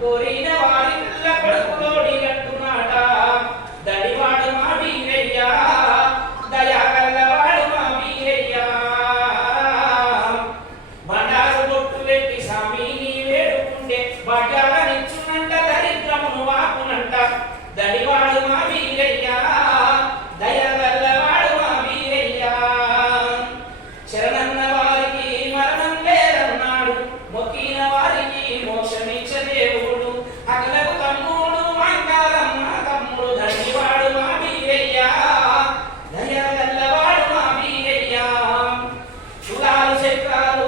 కోరిన వారి పిల్ల కొడుకులోడి కట్టుమాట దడివాడు మా వీరయ్య దయాగల్లవాడు మా వీరయ్య బండారు బొట్టు పెట్టి స్వామిని వేడుకుంటే భాగ్యాలనిచ్చునంట దరిద్రమును వాపునంట దడివాడు మా వీరయ్య దయాగల్లవాడు మా వీరయ్య శరణన్న వారికి మరణం లేదన్నాడు మొక్కిన వారికి మోక్షమిచ్చ దేవుడు అకలకు తమ్ముడు మంగారమ్మ తమ్ముడు ధన్యవాడు మా వీరయ్య దయగల్లవాడు మా వీరయ్య కులాలు చక్రాలు